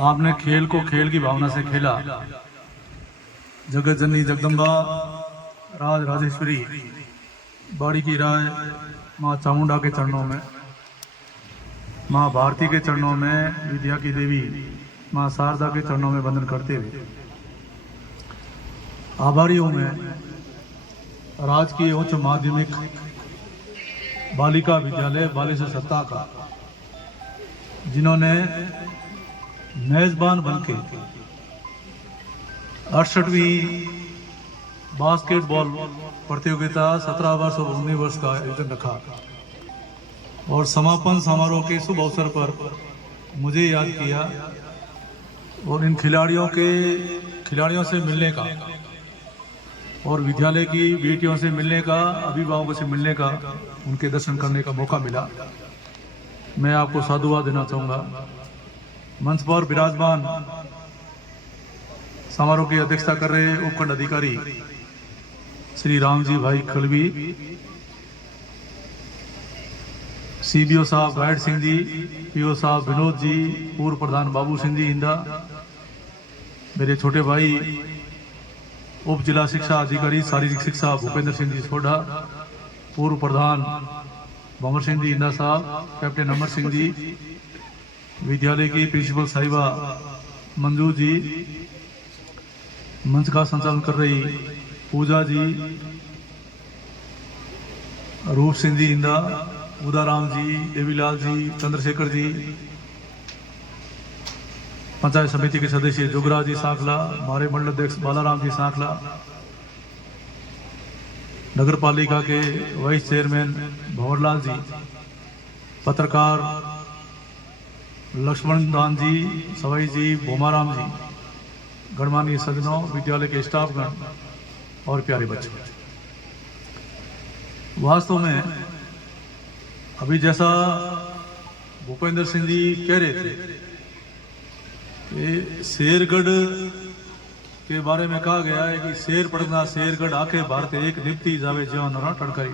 आपने खेल को खेल की भावना से खेला। जगत जननी जगदम्बा राज राजेश्वरी बाड़ी की राय माँ चामुंडा के चरणों में, माँ भारती के चरणों में, विद्या की देवी माँ शारदा के चरणों में वंदन करते हुए आभारी हूँ मैं राजकीय उच्च माध्यमिक बालिका विद्यालय बालेश्वर सत्ता का, जिन्होंने मेजबान बनके 68वीं बास्केटबॉल प्रतियोगिता 17 वर्ष और 19 वर्ष का आयोजन रखा और समापन समारोह के शुभ अवसर पर मुझे याद किया और इन खिलाड़ियों से मिलने का और विद्यालय की बेटियों से मिलने का, अभिभावकों से मिलने का, उनके दर्शन करने का मौका मिला। मैं आपको साधुवाद देना चाहूँगा। मंच पर विराजमान समारोह की अध्यक्षता कर रहे उपखंड अधिकारी श्री रामजी भाई खलवी, सीबीओ साहब गाइड सिंह जी, पीओ साहब विनोद जी, पूर्व प्रधान बाबू सिंह जी इंदा, मेरे छोटे भाई उप जिला शिक्षा अधिकारी शारीरिक शिक्षा भूपेंद्र सिंह जी सोढ़ा, पूर्व प्रधान भंवर सिंह जी इंदा साहब, कैप्टन अमर सिंह जी, विद्यालय की प्रिंसिपल साहिबा मंजू जी, मंच का संचालन कर रही पूजा जी, रूप सिंह जी इंदा, उदाराम जी, देवीलाल जी, चंद्रशेखर जी, पंचायत समिति के सदस्य जोगराज जी सांखला, हमारे मंडल अध्यक्ष बालाराम जी सांखला, नगर पालिका के वाइस चेयरमैन भंवरलाल जी, पत्रकार लक्ष्मण दान जी, सवाई जी, भोमाराम जी, गणमान्य सज्जनों, विद्यालय के स्टाफगण और प्यारे बच्चों, वास्तव में अभी जैसा भूपेंद्र सिंह जी कह रहे थे कि शेरगढ़ के बारे में कहा गया है कि शेर पड़ना शेरगढ़ आके भारत एक निपटी जावे जवान टड़कारी।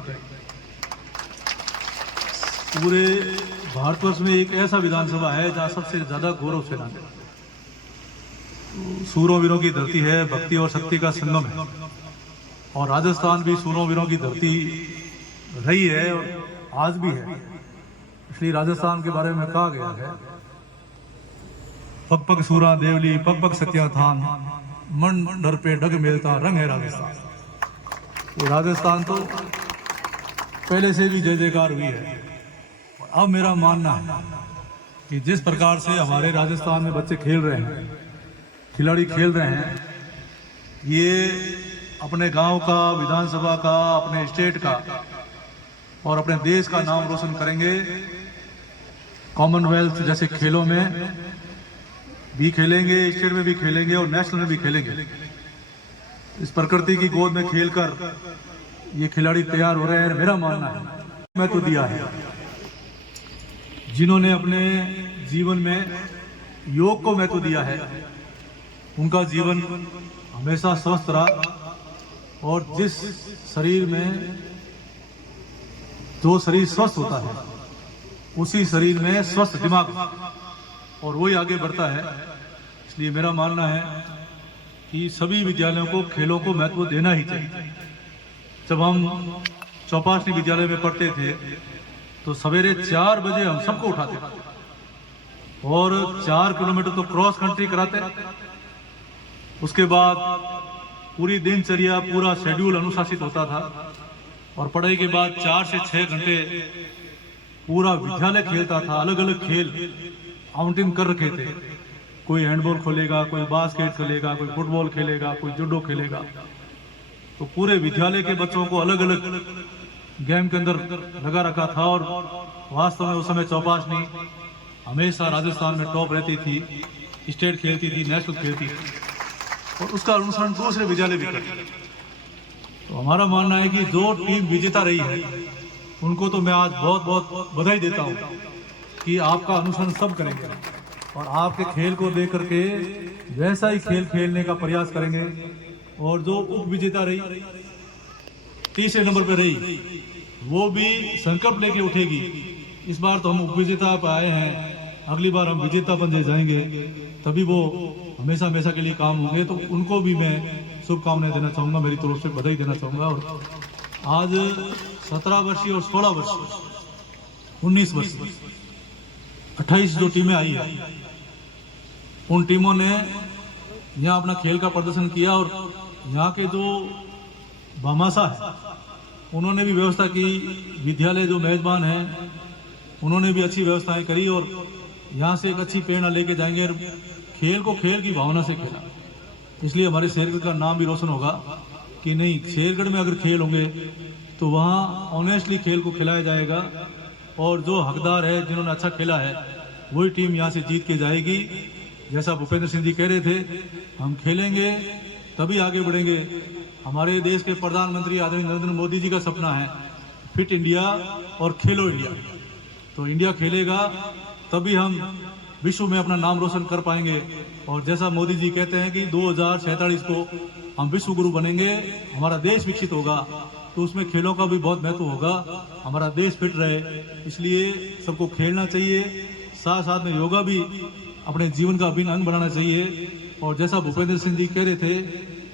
पूरे भारतवर्ष में एक ऐसा विधानसभा है जहां सबसे ज्यादा गौरव सेना है, सूरों वीरों की धरती है, भक्ति और शक्ति का संगम है और राजस्थान भी सूरों वीरों की धरती रही है और आज भी है। इसलिए राजस्थान के बारे में कहा गया है, पग पग सूरा देवली पग पग सत्या थान, मन डर पे डग मेलता रंग है राजस्थान। तो राजस्थान तो पहले से भी जय जयकार हुई है। अब मेरा मानना है कि जिस प्रकार से हमारे राजस्थान में बच्चे खेल रहे हैं, खिलाड़ी खेल रहे हैं, ये अपने गांव का, विधानसभा का, अपने स्टेट का और अपने देश का नाम रोशन करेंगे। कॉमनवेल्थ जैसे खेलों में भी खेलेंगे, स्टेट में भी खेलेंगे और नेशनल में भी खेलेंगे। इस प्रकृति की गोद में खेलकर ये खिलाड़ी तैयार हो रहे हैं। मेरा मानना है मैं तो दिया है, जिन्होंने अपने जीवन में योग को महत्व दिया है, उनका जीवन हमेशा स्वस्थ रहा और जिस शरीर में जो शरीर स्वस्थ होता है उसी शरीर में स्वस्थ दिमाग और वही आगे बढ़ता है। इसलिए मेरा मानना है कि सभी विद्यालयों को खेलों को महत्व देना ही चाहिए। जब हम चौपासनी विद्यालय में पढ़ते थे तो सवेरे 4 बजे हम सबको उठाते थे और 4 किलोमीटर तो क्रॉस कंट्री कराते। उसके बाद पूरी दिनचर्या, पूरा शेड्यूल अनुशासित होता था और पढ़ाई के बाद 4 से 6 घंटे पूरा विद्यालय खेलता था। अलग अलग खेल आउटिंग कर रखे थे, कोई हैंडबॉल खेलेगा, कोई बास्केट खेलेगा, कोई फुटबॉल खेलेगा, कोई जूडो खेलेगा। तो पूरे विद्यालय के बच्चों को अलग अलग गेम के अंदर लगा रखा था और वास्तव में उस समय चौपासनी हमेशा राजस्थान में टॉप रहती थी, स्टेट खेलती थी, नेशनल खेलती थी और उसका अनुसरण दूसरे विद्यालय भी करते थे। तो हमारा मानना है कि जो टीम विजेता रही है उनको तो मैं आज बहुत बहुत बधाई देता हूँ कि आपका अनुसरण सब करेंगे और आपके खेल को देख करके वैसा ही खेल खेलने का प्रयास करेंगे। और जो उप विजेता रही, तीसरे नंबर पर रही, वो भी संकल्प लेके उठेगी। इस बार तो हम उप विजेता पे आए हैं अगली बार हम विजेता बन जाएंगे, तभी वो हमेशा हमेशा के लिए काम होंगे। तो उनको भी मैं शुभकामनाएं देना चाहूँगा, मेरी तरफ से बधाई देना चाहूँगा। और आज 17 वर्षीय और 16 वर्षीय 19 वर्ष 28 जो टीमें आई है, उन टीमों ने यहाँ अपना खेल का प्रदर्शन किया। और यहाँ के जो भामाशाह है उन्होंने भी व्यवस्था की, विद्यालय जो मेजबान हैं उन्होंने भी अच्छी व्यवस्थाएं करी और यहाँ से एक अच्छी प्रेरणा लेके जाएंगे। और खेल को खेल की भावना से खेला, इसलिए हमारे शेरगढ़ का नाम भी रोशन होगा कि नहीं, शेरगढ़ में अगर खेल होंगे तो वहाँ ऑनेस्टली खेल को खिलाया जाएगा और जो हकदार है, जिन्होंने अच्छा खेला है, वही टीम यहाँ से जीत के जाएगी। जैसा भूपेंद्र सिंह जी कह रहे थे, हम खेलेंगे तभी आगे बढ़ेंगे। हमारे देश के प्रधानमंत्री आदरणीय नरेंद्र मोदी जी का सपना है फिट इंडिया और खेलो इंडिया। तो इंडिया खेलेगा तभी हम विश्व में अपना नाम रोशन कर पाएंगे। और जैसा मोदी जी कहते हैं कि 2047 को हम विश्व गुरु बनेंगे, हमारा देश विकसित होगा, तो उसमें खेलों का भी बहुत महत्व होगा, हमारा देश फिट रहे। इसलिए सबको खेलना चाहिए, साथ साथ में योगा भी अपने जीवन का अभिन्न अंग बनाना चाहिए। और जैसा भूपेंद्र सिंह जी कह रहे थे,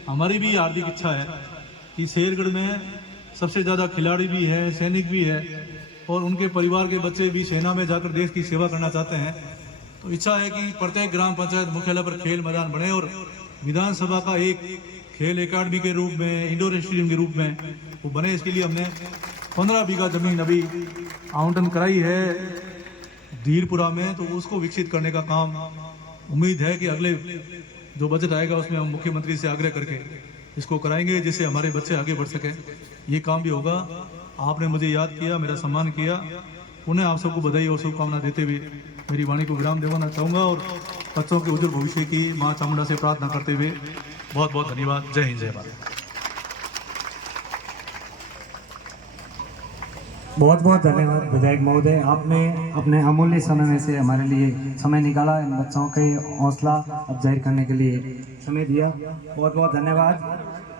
हमारी भी हार्दिक इच्छा है कि शेरगढ़ में सबसे ज़्यादा खिलाड़ी भी है, सैनिक भी है और उनके परिवार के बच्चे भी सेना में जाकर देश की सेवा करना चाहते हैं। तो इच्छा है कि प्रत्येक ग्राम पंचायत मुख्यालय पर खेल मैदान बने और विधानसभा का एक खेल एकेडमी के रूप में, इंडोर स्टेडियम के रूप में वो बने। इसके लिए हमने 15 बीघा जमीन अभी आवंटन कराई है धीरपुरा में, तो उसको विकसित करने का काम उम्मीद है कि अगले जो बजट आएगा उसमें हम मुख्यमंत्री से आग्रह करके इसको कराएंगे, जिससे हमारे बच्चे आगे बढ़ सकें। ये काम भी होगा। आपने मुझे याद किया, मेरा सम्मान किया, उन्हें आप सबको बधाई और शुभकामना देते हुए मेरी वाणी को विराम देवाना चाहूँगा और बच्चों के उज्जवल भविष्य की माँ चामुंडा से प्रार्थना करते हुए बहुत बहुत धन्यवाद। जय हिंद, जय भारत। बहुत बहुत धन्यवाद विधायक महोदय, आपने अपने अमूल्य समय में से हमारे लिए समय निकाला, इन बच्चों के हौसला अफजाई करने के लिए समय दिया। बहुत बहुत धन्यवाद।